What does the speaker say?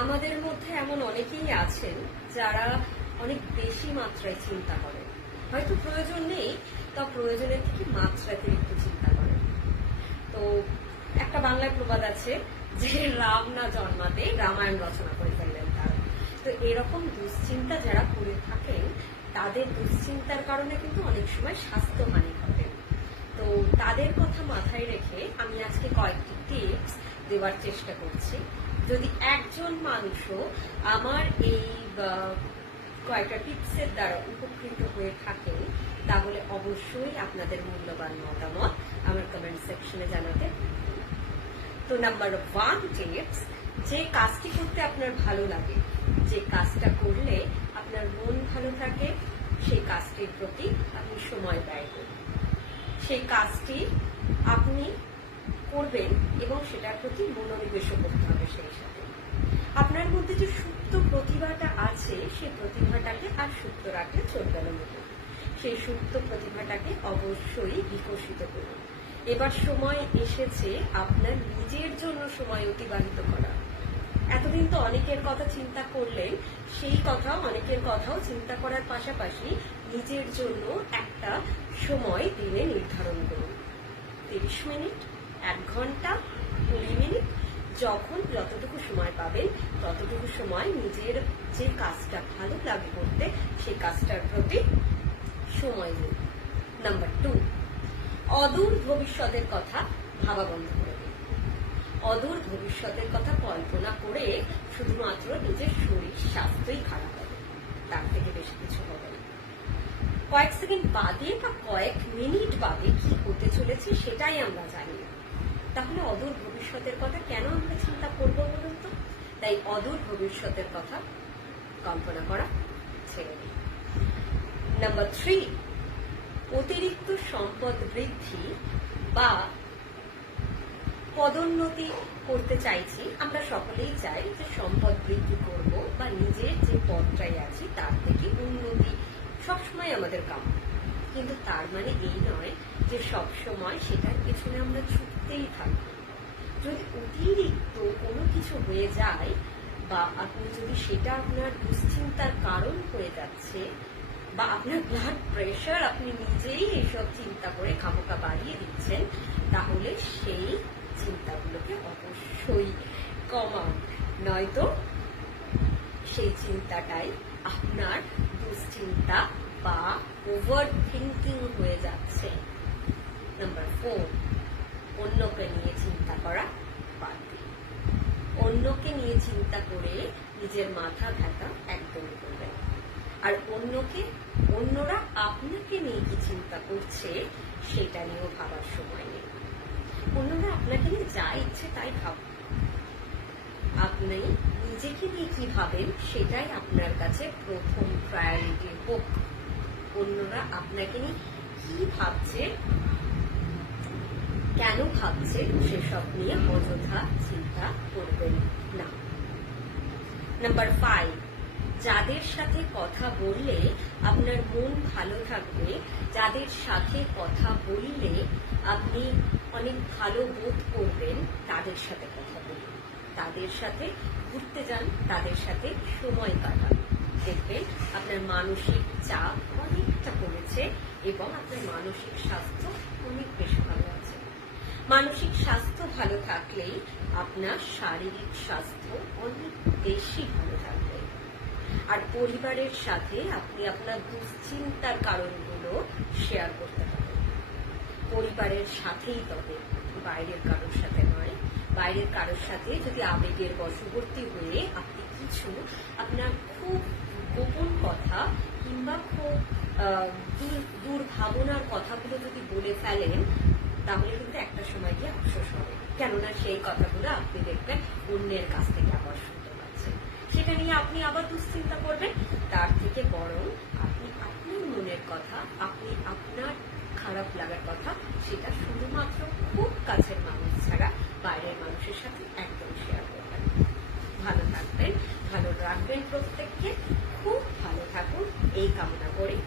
আমাদের মধ্যে এমন অনেকেই আছেন যারা অনেক বেশি মাত্রায় চিন্তা করেন। হয়তো প্রয়োজন নেই, তা প্রয়োজনের থেকে মাত্রাতিরিক্ত চিন্তা করেন। তো একটা বাংলায় প্রবাদ আছে যে রাম না জন্মাতে রামায়ণ রচনা করে ফেললেন তারা। তো এরকম দুশ্চিন্তা যারা করে থাকেন তাদের দুশ্চিন্তার কারণে কিন্তু অনেক সময় স্বাস্থ্যহানি ঘটে। তো তাদের কথা মাথায় রেখে আমি আজকে কয়েকটি টিপস দেওয়ার চেষ্টা করছি। যদি একজন মানুষও আমার এই কয়েকটা টিপসের দ্বারা উপকৃত হয়ে থাকেন তাহলে অবশ্যই আপনাদের মূল্যবান মতামত আমার কমেন্ট সেকশনে জানাতে। তো নাম্বার 1 টিপস, যে কাজটি করতে আপনার ভালো লাগে, যে কাজটা করলে আপনার মন ভালো থাকে, সেই কাজটির প্রতি আপনি সময় ব্যয় করুন। সেই কাজটি আপনি করবেন এবং সেটার প্রতি মনোনিবেশও করতে হবে। সেই সাথে আপনার মধ্যে যে সুপ্ত প্রতিভাটা আছে সেই প্রতিভাটাকে আর সুপ্ত রাখলে চলবে না। সেই সুপ্ত প্রতিভাটাকে অবশ্যই বিকশিত করুন। এবার সময় এসেছে আপনার নিজের জন্য সময় অতিবাহিত করা। এতদিন তো অনেকের কথা চিন্তা করলেন, সেই কথা অনেকের কথাও চিন্তা করার পাশাপাশি নিজের জন্য একটা সময় দিনে নির্ধারণ করুন। 30 মিনিট, 1 ঘন্টা, 20 মিনিট, যখন যতটুকু সময় পাবেন ততটুকু সময় নিজের যে কাজটা ভালো লাগে করতে সেই কাজটার প্রতি সময় দিন। নাম্বার 2, অদূর ভবিষ্যতের কথা ভাবা বন্ধ করে দিন। অদূর ভবিষ্যতের কথা কল্পনা করে শুধুমাত্র নিজের শরীর স্বাস্থ্যই খারাপ হবে, তার থেকে বেশি কিছু হবে না। কয়েক সেকেন্ড বাদে বা কয়েক মিনিট বাদে কি হতে চলেছে সেটাই আমরা জানি না, তাহলে অদূর ভবিষ্যতের কথা কেন আমরা চিন্তা করবো বলুন তো? তাই অদূর ভবিষ্যতের কথা কল্পনা করা ছেড়ে দিন। নাম্বার 3, অতিরিক্ত সম্পদ বৃদ্ধি বা পদোন্নতি করতে চাইছি। আমরা সকলেই চাই যে সম্পদ বৃদ্ধি করব বা নিজের যে পদটাই আছে তার থেকে উন্নতি সবসময় আমাদের কাম্য, কিন্তু তার মানে এই নয় যে সবসময় সেটার পেছনে আমরা ছুটতেই থাকব। যদি অতিরিক্ত কোনো কিছু হয়ে যায় বা আপনি যদি সেটা আপনার দুশ্চিন্তার কারণ হয়ে যাচ্ছে বা আপনার ব্লাড প্রেশার আপনি নিজেই এসব চিন্তা করে খামোকা বাড়িয়ে দিচ্ছেন, তাহলে সেই চিন্তাগুলোকে অবশ্যই কমান, নয়তো সেই চিন্তাটাই আপনার দুশ্চিন্তা বা ওভার থিঙ্কিং হয়ে যাচ্ছে। নাম্বার 4, অন্যকে নিয়ে চিন্তা করা বাদ দিন। অন্যকে নিয়ে চিন্তা করে নিজের মাথা ব্যথা একদমই করবেন। আর অন্যরা আপনাকে নিয়ে কি চিন্তা করছে সেটা নিয়েও ভাবার সময় নেই। অন্যরা আপনাকে নিয়ে যা ইচ্ছে তাই ভাবুন, আপনি নিজেকে নিয়ে কি ভাবেন সেটাই আপনার কাছে প্রথম প্রায়োরিটি হোক। অন্যরা আপনাকে নিয়ে কি ভাবছে, কেন ভাবছে সেসব নিয়ে অযথা চিন্তা করবেন না। নাম্বার 5, যাদের সাথে কথা বললে আপনার মন ভালো থাকবে, যাদের সাথে কথা বললে আপনি অনেক ভালো বোধ করবেন, তাদের সাথে কথা বলুন। তাদের সাথে ঘুরতে যান, তাদের সাথে সময় কাটান। দেখবেন আপনার মানসিক চাপ অনেকটা কমেছে এবং আপনার মানসিক স্বাস্থ্য অনেক বেশি ভালো আছে। মানসিক স্বাস্থ্য ভালো থাকলেই আপনার শারীরিক স্বাস্থ্য অনেক বেশি ভালো থাকবে। আর পরিবারের সাথে আপনি আপনার দুশ্চিন্তার কারণগুলো শেয়ার করতে পারেন। পরিবারের সাথেই, তবে বাইরের কারোর সাথে নয়। বাইরের কারোর সাথে যদি আবেগের বশবর্তী হয়ে আপনি কিছু আপনার খুব গোপন কথা কিংবা খুব দুর্ভাবনার কথাগুলো যদি বলে ফেলেন, তাহলে কিন্তু একটা সময় গিয়ে আফসোস হবে, কেননা সেই কথাগুলো আপনি দেখবেন অন্যের কাছ থেকে আবার শুনতে পাচ্ছেন। সেটা নিয়ে আপনি আবার দুশ্চিন্তা করবেন। তার থেকে বরং আপনি আপনার মনের কথা, আপনি আপনার খারাপ লাগার কথা, সেটা শুধুমাত্র খুব কাছের মানুষ ছাড়া বাইরের মানুষের সাথে একদম শেয়ার করবেন। ভালো থাকবেন, ভালো রাখবেন প্রত্যেককে, খুব ভালো থাকুন এই কামনা করি।